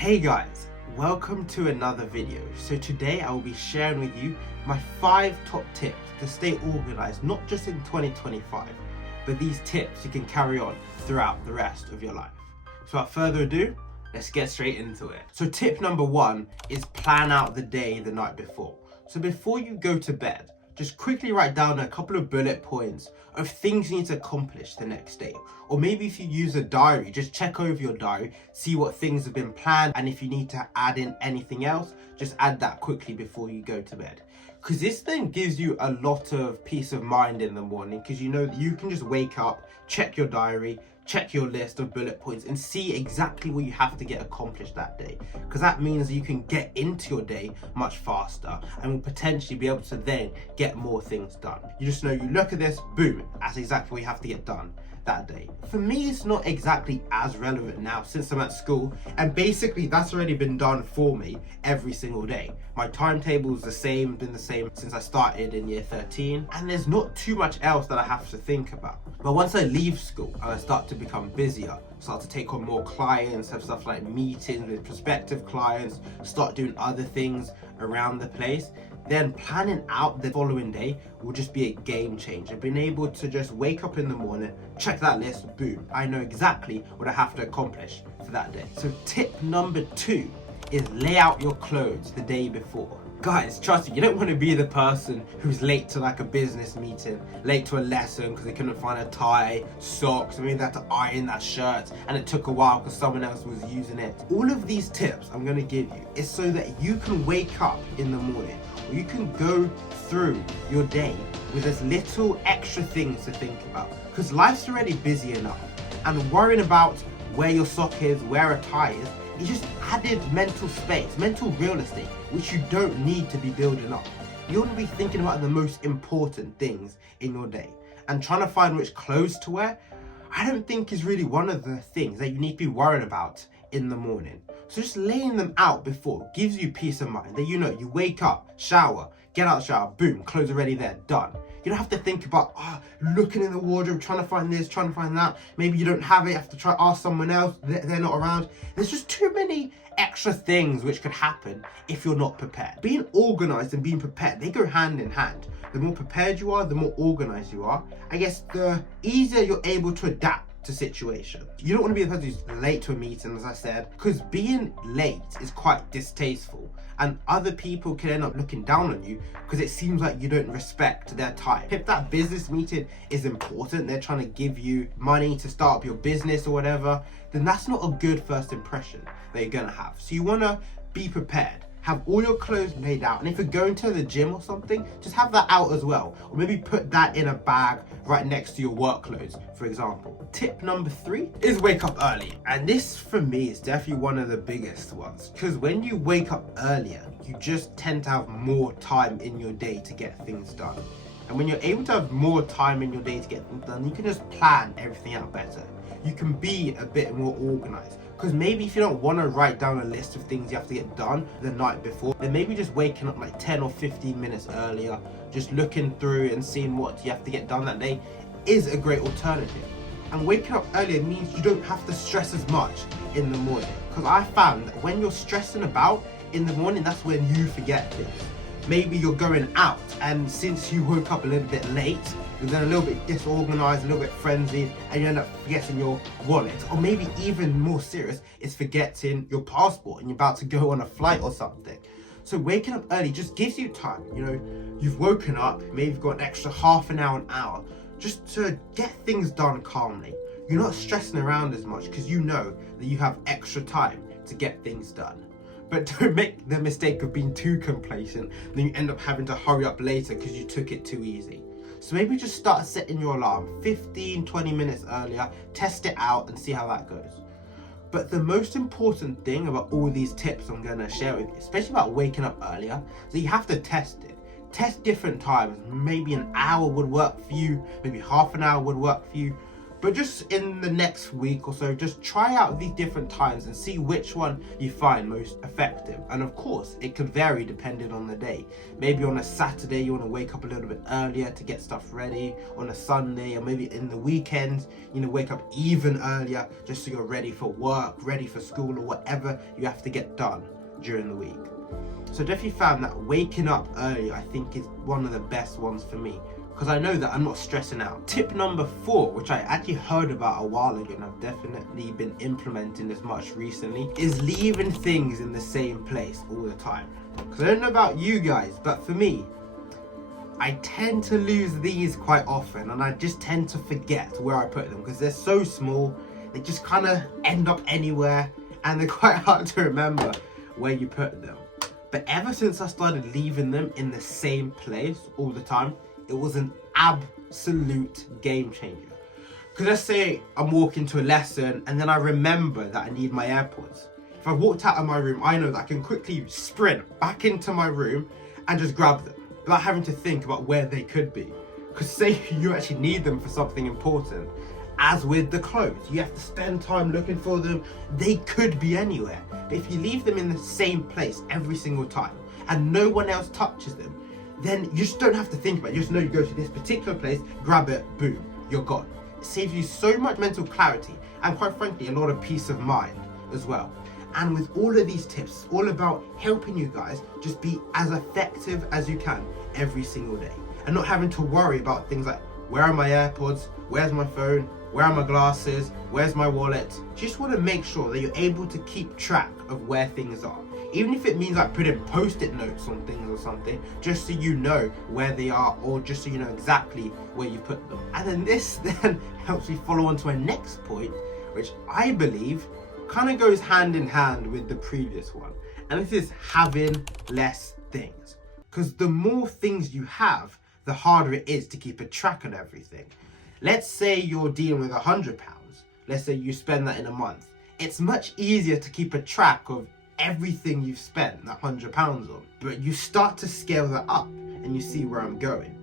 Hey guys, welcome to another video. So today I will be sharing with you my 5 top tips to stay organized, not just in 2025, but these tips you can carry on throughout the rest of your life. So without further ado, let's get straight into it. So tip number 1 is plan out the day the night before. So before you go to bed, just quickly write down a couple of bullet points of things you need to accomplish the next day. Or maybe if you use a diary, just check over your diary, see what things have been planned, and if you need to add in anything else, just add that quickly before you go to bed. Because this then gives you a lot of peace of mind in the morning, because you know that you can just wake up, check your diary, check your list of bullet points and see exactly what you have to get accomplished that day, because that means that you can get into your day much faster and will potentially be able to then get more things done. You just know, you look at this, boom, that's exactly what you have to get done that day. For me, it's not exactly as relevant now since I'm at school, and basically that's already been done for me every single day. My timetable is been the same since I started in year 13, and there's not too much else that I have to think about. But once I leave school and I start to become busier, start to take on more clients, have stuff like meetings with prospective clients, start doing other things around the place, then planning out the following day will just be a game changer. Being able to just wake up in the morning, check that list, boom, I know exactly what I have to accomplish for that day. So tip number 2 is lay out your clothes the day before. Guys, trust me, you don't want to be the person who's late to like a business meeting, late to a lesson because they couldn't find a tie, socks, I mean they had to iron that shirt and it took a while because someone else was using it. All of these tips I'm going to give you is so that you can wake up in the morning, or you can go through your day with as little extra things to think about, because life's already busy enough, and worrying about where your sock is, where a tie is, you just added mental space, mental real estate, which you don't need to be building up. You want to be thinking about the most important things in your day, and trying to find which clothes to wear, I don't think is really one of the things that you need to be worried about in the morning. So just laying them out before gives you peace of mind that you know you wake up, shower, get out the shower, boom, clothes are already there, done. You don't have to think about looking in the wardrobe, trying to find this, trying to find that. Maybe you don't have it, you have to try ask someone else, they're not around. There's just too many extra things which could happen if you're not prepared. Being organized and being prepared, they go hand in hand. The more prepared you are, the more organized you are, I guess the easier you're able to adapt to situations. You don't want to be the person who's late to a meeting, as I said, because being late is quite distasteful, and other people can end up looking down on you because it seems like you don't respect their time. If that business meeting is important, they're trying to give you money to start up your business or whatever, then that's not a good first impression that you're gonna have. So you want to be prepared. Have all your clothes laid out, and if you're going to the gym or something, just have that out as well, or maybe put that in a bag right next to your work clothes, for example. Tip number 3 is wake up early, and this for me is definitely one of the biggest ones, because when you wake up earlier, you just tend to have more time in your day to get things done. And when you're able to have more time in your day to get things done, you can just plan everything out better. You can be a bit more organized. Because maybe if you don't want to write down a list of things you have to get done the night before, then maybe just waking up like 10 or 15 minutes earlier, just looking through and seeing what you have to get done that day is a great alternative. And waking up earlier means you don't have to stress as much in the morning. Because I found that when you're stressing about in the morning, that's when you forget things. Maybe you're going out, and since you woke up a little bit late, you're then a little bit disorganized, a little bit frenzied, and you end up forgetting your wallet. Or maybe even more serious is forgetting your passport and you're about to go on a flight or something. So waking up early just gives you time. You know, you've woken up, maybe you've got an extra half an hour, just to get things done calmly. You're not stressing around as much because you know that you have extra time to get things done. But don't make the mistake of being too complacent, then you end up having to hurry up later because you took it too easy. So maybe just start setting your alarm 15-20 minutes earlier, test it out and see how that goes. But the most important thing about all these tips I'm going to share with you, especially about waking up earlier, is that you have to test it. Test different times. Maybe an hour would work for you, maybe half an hour would work for you. But just in the next week or so, just try out these different times and see which one you find most effective. And of course, it could vary depending on the day. Maybe on a Saturday, you want to wake up a little bit earlier to get stuff ready. On a Sunday, or maybe in the weekends, wake up even earlier just so you're ready for work, ready for school, or whatever you have to get done during the week. So definitely found that waking up early, I think, is one of the best ones for me, because I know that I'm not stressing out. Tip number 4, which I actually heard about a while ago and I've definitely been implementing this much recently, is leaving things in the same place all the time. Because I don't know about you guys, but for me, I tend to lose these quite often, and I just tend to forget where I put them because they're so small, they just kind of end up anywhere and they're quite hard to remember where you put them. But ever since I started leaving them in the same place all the time, it was an absolute game changer. Because let's say I'm walking to a lesson and then I remember that I need my AirPods. If I walked out of my room, I know that I can quickly sprint back into my room and just grab them without having to think about where they could be. Because say you actually need them for something important, as with the clothes, you have to spend time looking for them. They could be anywhere. But if you leave them in the same place every single time and no one else touches them, then you just don't have to think about it. You just know you go to this particular place, grab it, boom, you're gone. It saves you so much mental clarity and quite frankly, a lot of peace of mind as well. And with all of these tips, it's all about helping you guys just be as effective as you can every single day and not having to worry about things like, where are my AirPods? Where's my phone? Where are my glasses? Where's my wallet? Just want to make sure that you're able to keep track of where things are. Even if it means like putting post-it notes on things or something, just so you know where they are, or just so you know exactly where you put them. And then this then helps me follow on to my next point, which I believe kind of goes hand in hand with the previous one. And this is having less things. Because the more things you have, the harder it is to keep a track of everything. Let's say you're dealing with £100. Let's say you spend that in a month. It's much easier to keep a track of everything you've spent that £100 on. But you start to scale that up and you see where I'm going.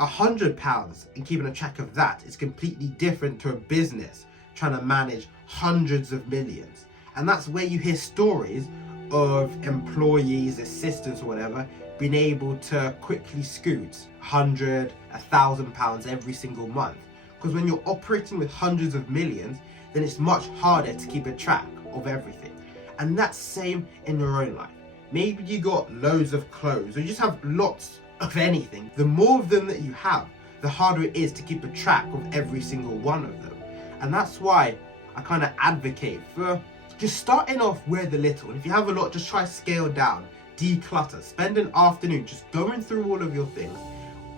£100 and keeping a track of that is completely different to a business trying to manage hundreds of millions. And that's where you hear stories of employees, assistants or whatever, being able to quickly scoot £100, £1,000 every single month. Because when you're operating with hundreds of millions, then it's much harder to keep a track of everything. And that's same in your own life. Maybe you got loads of clothes, or you just have lots of anything. The more of them that you have, the harder it is to keep a track of every single one of them. And that's why I kind of advocate for just starting off with a little. And if you have a lot, just try to scale down, declutter, spend an afternoon just going through all of your things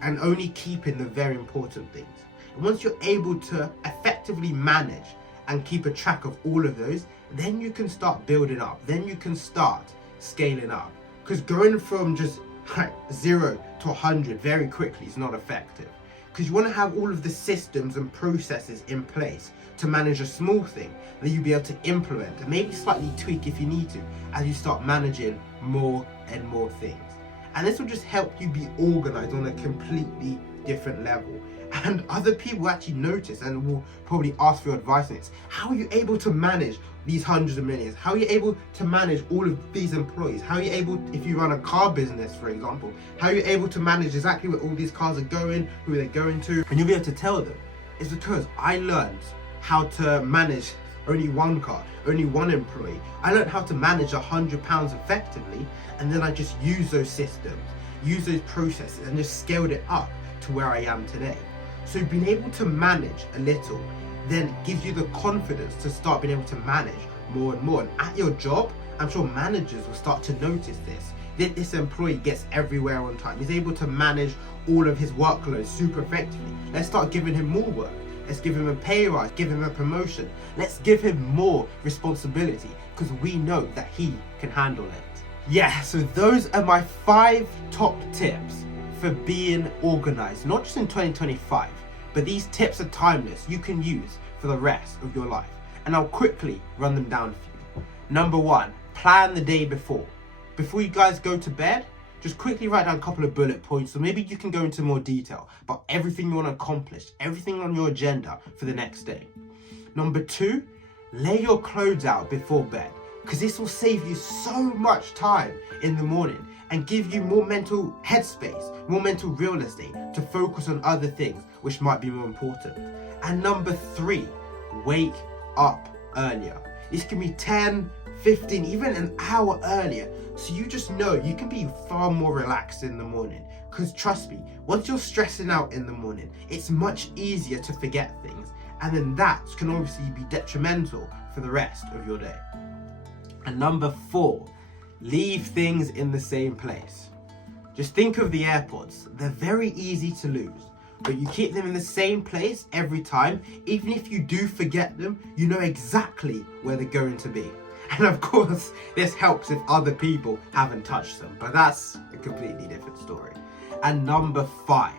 and only keeping the very important things. And once you're able to effectively manage and keep a track of all of those, then you can start building up. Then you can start scaling up. Because going from just 0 to 100 very quickly is not effective. Because you want to have all of the systems and processes in place to manage a small thing that you'll be able to implement and maybe slightly tweak if you need to as you start managing more and more things. And this will just help you be organized on a completely different level. And other people actually notice and will probably ask for your advice on it. How are you able to manage these hundreds of millions? How are you able to manage all of these employees? How are you able, if you run a car business, for example, how are you able to manage exactly where all these cars are going, who they're going to? And you'll be able to tell them. It's because I learned how to manage only one car, only one employee. I learned how to manage £100 effectively, and then I just use those systems, use those processes, and just scaled it up to where I am today. So being able to manage a little then gives you the confidence to start being able to manage more and more. And at your job, I'm sure managers will start to notice this. This employee gets everywhere on time. He's able to manage all of his workload super effectively. Let's start giving him more work. Let's give him a pay rise, give him a promotion. Let's give him more responsibility because we know that he can handle it. Yeah, so those are my 5 top tips for being organized, not just in 2025, but these tips are timeless. You can use for the rest of your life. And I'll quickly run them down for you. Number 1, plan the day before. Before you guys go to bed, just quickly write down a couple of bullet points, or maybe you can go into more detail about everything you want to accomplish, everything on your agenda for the next day. Number 2, lay your clothes out before bed, because this will save you so much time in the morning and give you more mental headspace, more mental real estate to focus on other things which might be more important. And number 3, wake up earlier. This can be 10, 15, even an hour earlier, so you just know you can be far more relaxed in the morning. Because trust me, once you're stressing out in the morning, it's much easier to forget things, and then that can obviously be detrimental for the rest of your day. And number 4, leave things in the same place. Just think of the AirPods. They're very easy to lose, but you keep them in the same place every time. Even if you do forget them, you know exactly where they're going to be. And of course, this helps if other people haven't touched them, but that's a completely different story. And number 5,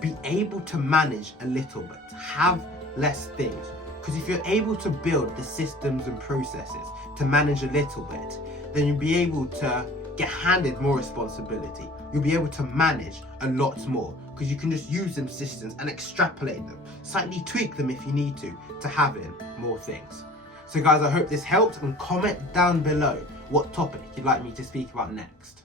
be able to manage a little bit. Have less things. Because if you're able to build the systems and processes to manage a little bit, then you'll be able to get handed more responsibility. You'll be able to manage a lot more, because you can just use them systems and extrapolate them, slightly tweak them if you need to have in more things. So guys, I hope this helped, and comment down below what topic you'd like me to speak about next.